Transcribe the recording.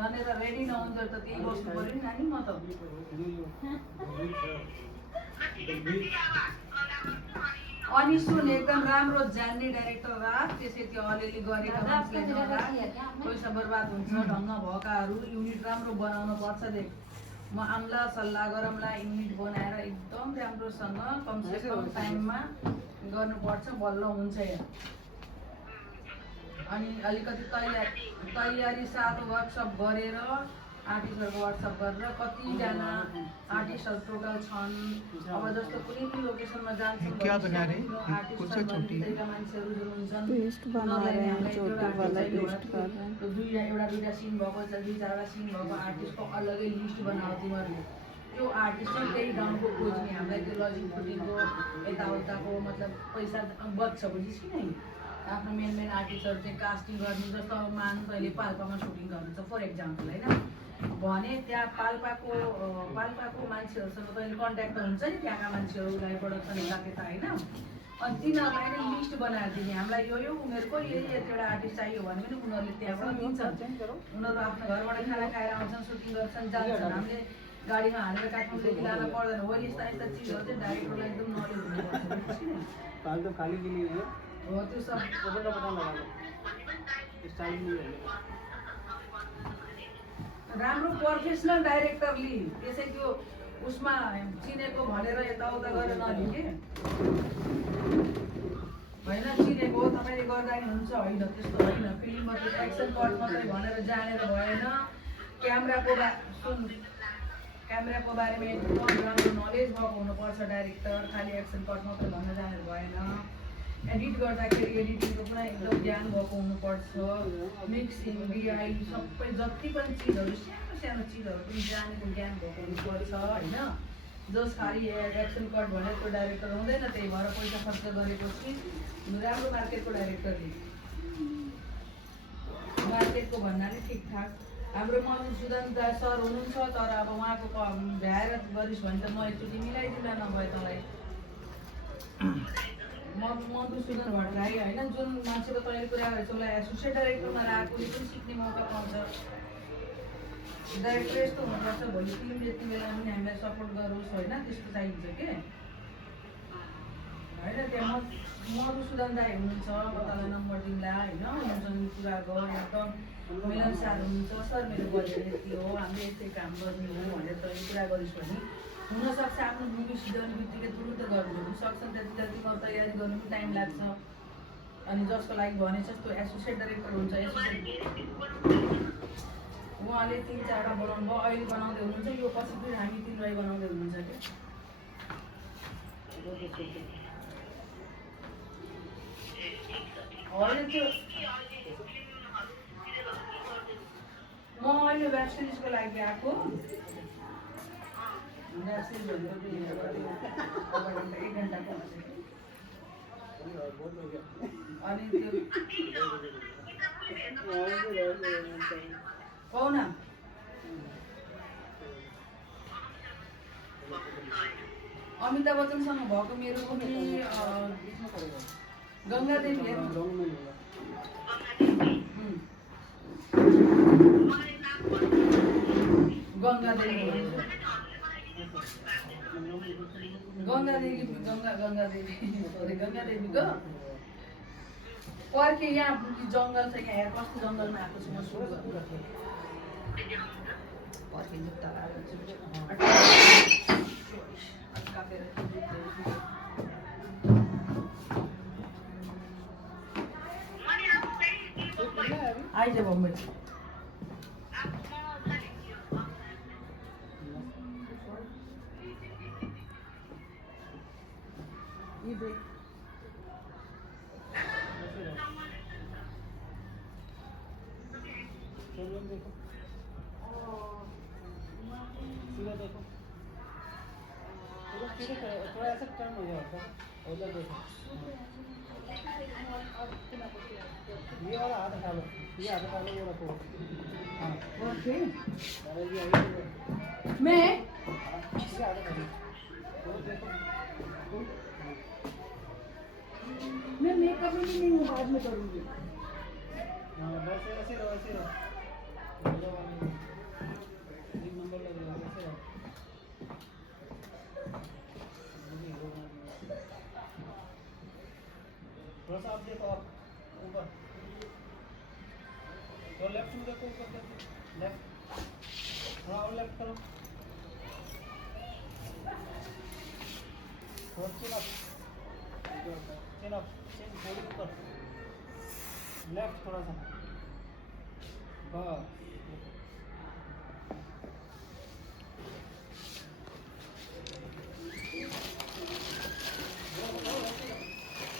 भनेर रेडी नहुन्छ त त्यही बस्नु पर्यो नि नानी म त अनि सुन एकदम राम्रो जान्ने डाइरेक्टर राख त्यसै त्यो अलिअलि गरेका मान्छेले नराख पैसा बर्बाद हुन्छ ढङ्ग भएकाहरू युनिट राम्रो बनाउनु पर्छ देख म आम्ला सल्लाह गरौँला युनिट बनाएर एकदम राम्रोसँग कमसेकम टाइममा गर्नुपर्छ बल्ल हुन्छ यहाँ अनि अलिकति तयारी साथ वर्कसप गरेर आर्टिस्टहरूको वर्कसप गरेर कतिजना आर्टिस्टहरू टोटल छन् अब जस्तो कुनै पनि लोकेसनमा जान्छौँ आर्टिस्टहरूका मान्छेहरू जो हुन्छन् एउटा सिन भएको दुई चारवटा सिन भएको आर्टिस्टको अलग्गै लिस्ट बनाऊ तिमीहरूले त्यो आर्टिस्ट चाहिँ त्यही गाउँको खोज्ने हामीलाई त्यो लजिङ फुटिङको यताउताको मतलब पैसा बच्छ बुझिस् कि नै आफ्नो मेन आर्टिस्टहरू चाहिँ कास्टिङ गर्नु जस्तो मान तैँले पाल्पामा सुटिङ गर्नु छ फर इक्जाम्पल होइन भने त्यहाँ पाल्पाको मान्छेहरूसँग तैँले कन्ट्याक्ट त हुन्छ नि त्यहाँका मान्छेहरूलाई प्रोडक्सन यता होइन अनि तिनीहरूलाई नै लिस्ट बनाएर दिने हामीलाई यो उमेरको यतिवटा आर्टिस्ट चाहियो भने पनि उनीहरूले त्यहाँबाट दिन्छ उनीहरू आफ्नो घरबाट खाना खाएर आउँछन् सुटिङ गर्छन् जान्छन् हामीले गाडीमा हालेर काठमाडौँदेखि लान पर्दैन हो यस्ता चिजहरू चाहिँ डाइरेक्टरलाई एकदम नलेज हुनुपर्छ हो त्यो सब राम्रो प्रोफेसनल डाइरेक्टर लि त्यसै त्यो उसमा चिनेको भनेर यताउता गरेर नलिने होइन चिनेको हो तपाईँले गर्दा नि हुन्छ होइन त्यस्तो होइन फिल्ममा त्यो एक्सन कट मात्रै भनेर जानेर भएन क्यामेराको बारेमा एकदम राम्रो नलेज भएको हुनुपर्छ डाइरेक्टर खालि एक्सन कट मात्रै भन्न जानेर भएन एडिट गर्दाखेरि एडिटिङको पुरा एकदम ज्ञान भएको हुनुपर्छ मिक्सिङ डिआई सबै जति पनि चिजहरू सानो चिजहरू पनि जानेको ज्ञान भएको हुनुपर्छ होइन जस खालि एक्सन कट भनेर त्यो डाइरेक्टर हुँदैन त्यही भएर पैसा खर्च गरेपछि राम्रो मार्केटको डाइरेक्टरले मार्केटको भन्नाले ठिकठाक हाम्रो मधुसूदन सर हुनुहुन्छ तर अब उहाँको भ्याएर गरिस् भने त म एकचोटि मिलाइदिँदा नभए तँलाई मधुसूदन भट्टराई होइन जुन मान्छेको तैँले कुरा गरेको उसलाई एसोसिएट डाइरेक्टरमा राखेकोले पनि सिक्ने मौका पाउँछ डाइरेक्टर यस्तो हुनुपर्छ भोलि फिल्म यति बेला पनि हामीलाई सपोर्ट गरोस् होइन त्यस्तो चाहिन्छ के होइन त्यहाँ मधुसूदन दाई हुनुहुन्छ म तँलाई नम्बर दिउँला होइन उनीहरूसँग कुरा गर एकदम मिलन सार हुनुहुन्छ सर मेरो बजेट यति हो हामीले यस्तै काम गर्ने हो भनेर तैँले कुरा गरिस् भने हुनसक्छ आफ्नो मुभी सिजन बित्तिकै तुरुन्त गर्नु हुनसक्छ त्यति तिमीहरू तयारी गर्नु पनि टाइम लाग्छ अनि जसको लागि भनेछ त्यो एसोसिएट डाइरेक्टर हुन्छ उहाँले 3-4वटा बनाउनु भयो अहिले बनाउँदै हुनुहुन्छ यो पछि फेरि हामी 3 बनाउँदै हुनुहुन्छ क्या होइन त्यो म अहिले वेब सिरिजको लागि आएको एक घन्टाको अनि त्यो कौ न अमिताभ बच्चनसँग भएको मेरो पनि गङ्गादेवी गङ्गादेवीको पर्खे यहाँ जङ्गल छ यहाँ हेर कस्तो जङ्गलमा आएको छु म सुरु पर्खे जुत्ता आइज बम्बई देखो सीधा देखो थोड़ा ऐसा टर्न हो जाएगा उधर देखो ये वाला हाथ हटा लो ये हाथ हटा लो वो रखो हाँ ओके मैं ये हाथ हटा लो देखो मैं मेकअप भी नहीं हूँ बाद में करूँगी हाँ बस ऐसे रहो थोड़ा सा आप देखो आप ऊपर तो लेफ्ट में देखो ऊपर देखो लेफ्ट थोड़ा और लेफ्ट करो और चिन अप चिन थोड़ी ऊपर लेफ्ट थोड़ा सा बस